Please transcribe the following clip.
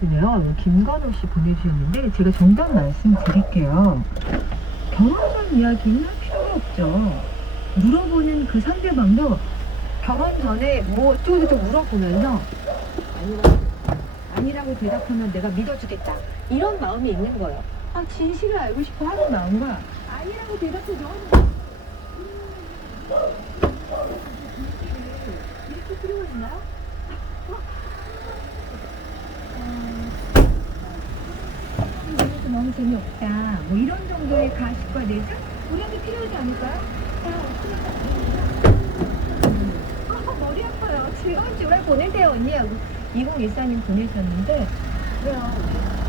분이요. 김건호 씨 보내주셨는데 제가 정답 말씀드릴게요. 결혼 전 이야기는 필요가 없죠. 물어보는 그 상대방도 결혼 전에 뭐 어쩌고저쩌고 물어보면서 아니라고, 대답하면 내가 믿어주겠다. 이런 마음이 있는 거예요. 아, 진실을 알고 싶어 하는 마음과 아니라고 대답해줘 마음. 이렇게 필요가 있나요? 이래서 너무 재미없다. 뭐 이런 정도의 가식과 내색? 우리한테 필요하지 않을까요? 자, 아, 머리 아파요. 즐거운 주말 보내세요, 언니. 하고 2014님 보내셨는데, 그래요.